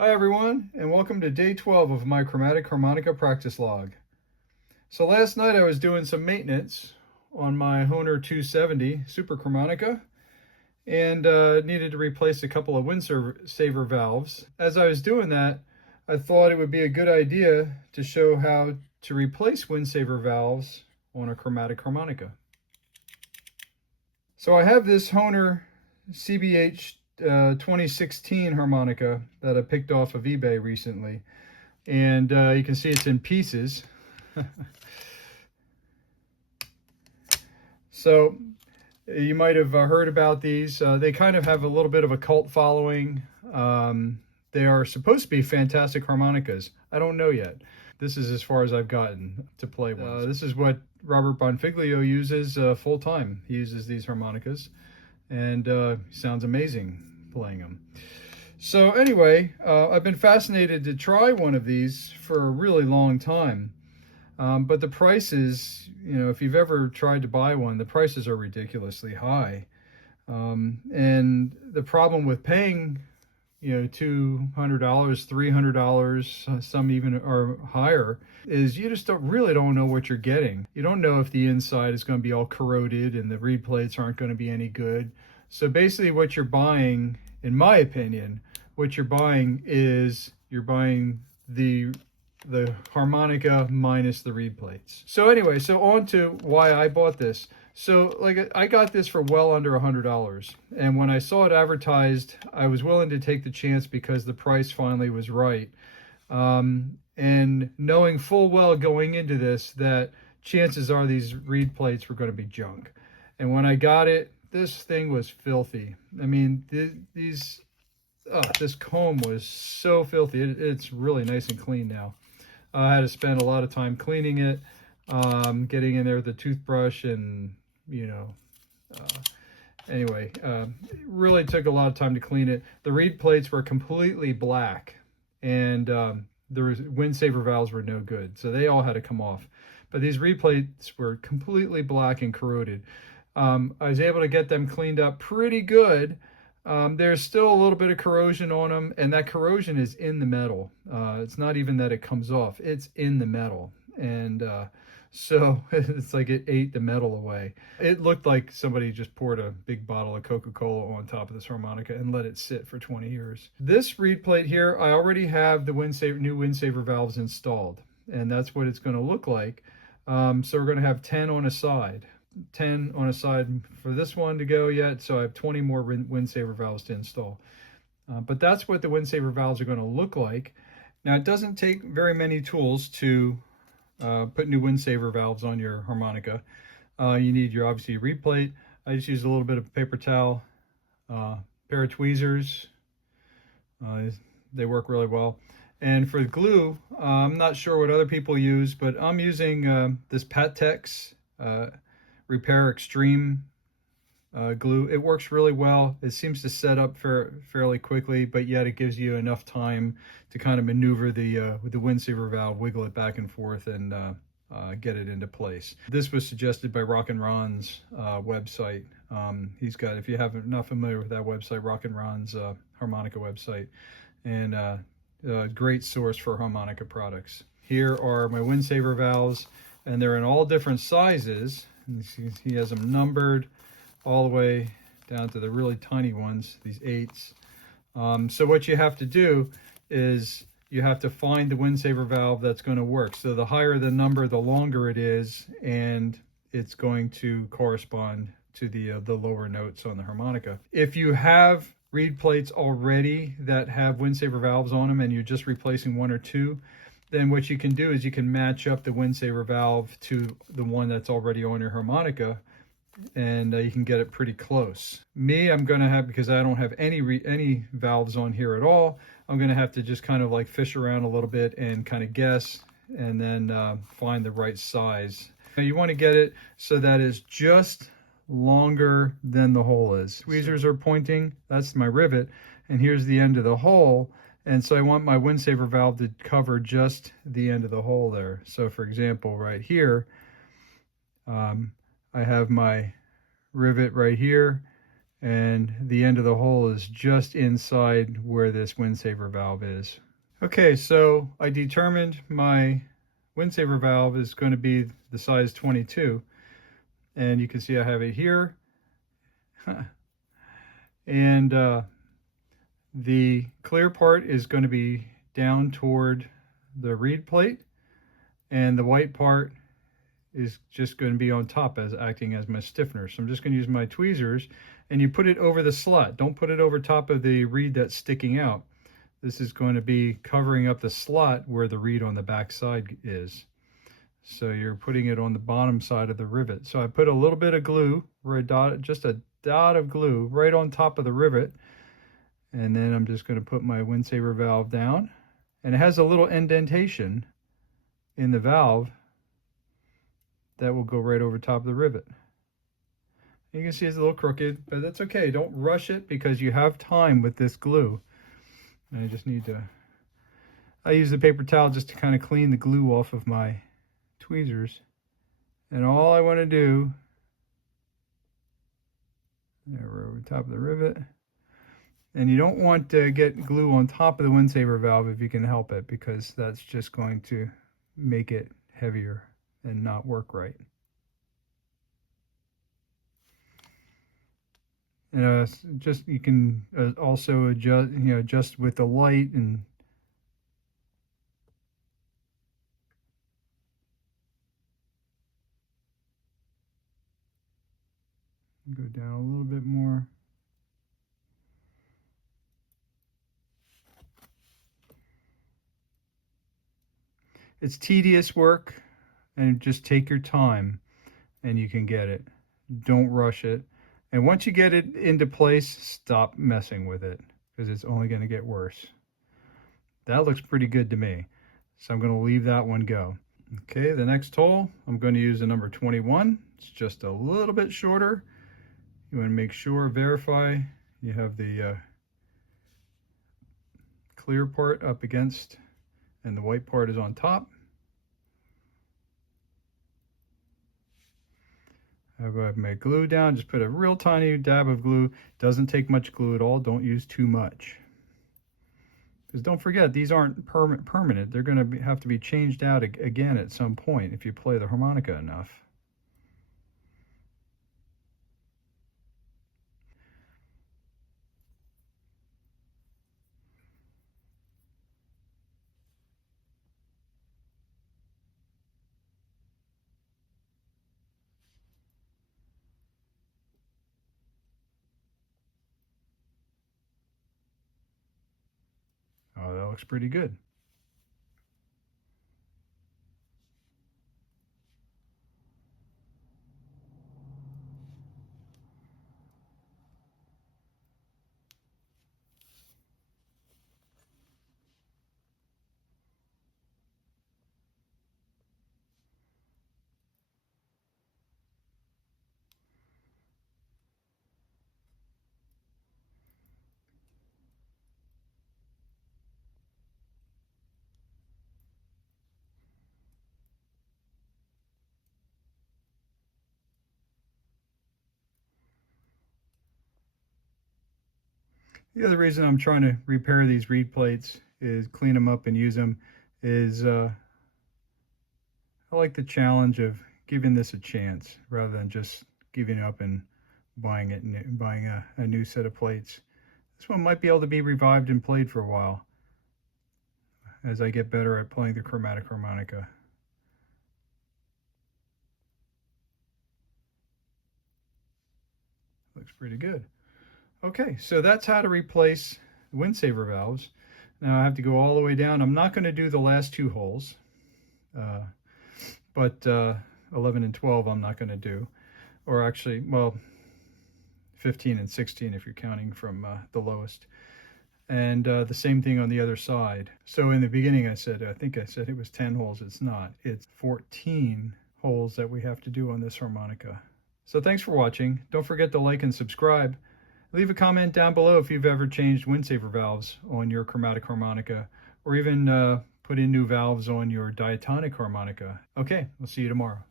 Hi everyone, and welcome to day 12 of my Chromatic Harmonica practice log. So last night I was doing some maintenance on my Hohner 270 Super Chromatica and needed to replace a couple of Windsaver valves. As I was doing that, I thought it would be a good idea to show how to replace Windsaver valves on a Chromatic Harmonica. So I have this Hohner CBH 2016 harmonica that I picked off of eBay recently, and you can see it's in pieces. So you might have heard about these. They kind of have a little bit of a cult following. They are supposed to be fantastic harmonicas. I don't know yet. This is as far as I've gotten to play one. This is what Robert Bonfiglio uses full time. He uses these harmonicas, and sounds amazing playing them. So anyway, I've been fascinated to try one of these for a really long time. But the prices, if you've ever tried to buy one, the prices are ridiculously high. And the problem with paying, $200, $300, some even are higher, is you just really don't know what you're getting. You don't know if the inside is going to be all corroded and the reed plates aren't going to be any good. So basically what you're buying, in my opinion, what you're buying is you're buying the harmonica minus the reed plates. So anyway, so on to why I bought this. So I got this for well under $100, and when I saw it advertised, I was willing to take the chance because the price finally was right. And knowing full well going into this that chances are these reed plates were going to be junk. And when I got it, this thing was filthy. I mean, this comb was so filthy. It's really nice and clean now. I had to spend a lot of time cleaning it, getting in there with a toothbrush, and anyway, it really took a lot of time to clean it. The reed plates were completely black, and the Windsaver valves were no good, so they all had to come off. But these reed plates were completely black and corroded. I was able to get them cleaned up pretty good. There's still a little bit of corrosion on them, and that corrosion is in the metal. It's not even that it comes off, it's in the metal. And so it's like it ate the metal away. It looked like somebody just poured a big bottle of Coca-Cola on top of this harmonica and let it sit for 20 years. This reed plate here, I already have the new Windsaver valves installed, and that's what it's going to look like. So we're going to have 10 on a side. 10 on a side for this one to go yet, so I have 20 more Windsaver valves to install. But that's what the Windsaver valves are going to look like. Now, it doesn't take very many tools to put new Windsaver valves on your harmonica. You need obviously your reed plate. I just use a little bit of paper towel, pair of tweezers. They work really well. And for glue, I'm not sure what other people use, but I'm using this Pattex Repair Extreme glue. It works really well. It seems to set up fairly quickly, but yet it gives you enough time to kind of maneuver with the Windsaver valve, wiggle it back and forth, and get it into place. This was suggested by Rock and Ron's website. He's got, if you haven't not familiar with that website, Rock and Ron's harmonica website, and a great source for harmonica products. Here are my Windsaver valves, and they're in all different sizes. He has them numbered all the way down to the really tiny ones, these 8s. So what you have to do is you have to find the Windsaver valve that's going to work. So the higher the number, the longer it is, and it's going to correspond to the lower notes on the harmonica. If you have reed plates already that have Windsaver valves on them and you're just replacing one or two, then what you can do is you can match up the Windsaver valve to the one that's already on your harmonica, and you can get it pretty close. Me, I'm going to have, because I don't have any valves on here at all, I'm going to have to just kind of like fish around a little bit and kind of guess, and then find the right size. Now you want to get it so that it's just longer than the hole is. Tweezers are pointing, that's my rivet, and here's the end of the hole. And so I want my Windsaver valve to cover just the end of the hole there. So for example, right here, I have my rivet right here, and the end of the hole is just inside where this Windsaver valve is. Okay, so I determined my Windsaver valve is going to be the size 22, and you can see I have it here. And the clear part is going to be down toward the reed plate, and the white part is just going to be on top as acting as my stiffener. So I'm just going to use my tweezers, and you put it over the slot. Don't put it over top of the reed that's sticking out. This is going to be covering up the slot where the reed on the back side is. So you're putting it on the bottom side of the rivet. So I put a little bit of glue, just a dot of glue right on top of the rivet. And then I'm just going to put my Windsaver valve down. And it has a little indentation in the valve that will go right over top of the rivet. You can see it's a little crooked, but that's okay. Don't rush it because you have time with this glue. And I just need to, I use the paper towel just to kind of clean the glue off of my tweezers. And all I want to do, there we're over top of the rivet. And you don't want to get glue on top of the Windsaver valve if you can help it, because that's just going to make it heavier and not work right. And just you can also adjust, adjust with the light and go down a little bit more. It's tedious work, and just take your time and you can get it. Don't rush it. And once you get it into place, stop messing with it, because it's only going to get worse. That looks pretty good to me, so I'm going to leave that one go. Okay, the next hole, I'm going to use the number 21. It's just a little bit shorter. You want to make sure, verify you have the clear part up against and the white part is on top. I've my glue down, just put a real tiny dab of glue. Doesn't take much glue at all. Don't use too much. Because don't forget, these aren't permanent. They're going to have to be changed out again at some point if you play the harmonica enough. Oh, that looks pretty good. The other reason I'm trying to repair these reed plates is clean them up and use them is I like the challenge of giving this a chance rather than just giving up and buying a new set of plates. This one might be able to be revived and played for a while as I get better at playing the chromatic harmonica. Looks pretty good. Okay, so that's how to replace Windsaver valves. Now I have to go all the way down. I'm not going to do the last two holes, but 11 and 12 I'm not going to do. Or actually, well, 15 and 16 if you're counting from the lowest. And the same thing on the other side. So in the beginning I think I said it was 10 holes. It's not. It's 14 holes that we have to do on this harmonica. So thanks for watching. Don't forget to like and subscribe. Leave a comment down below if you've ever changed Windsaver valves on your chromatic harmonica, or even put in new valves on your diatonic harmonica. Okay, we'll see you tomorrow.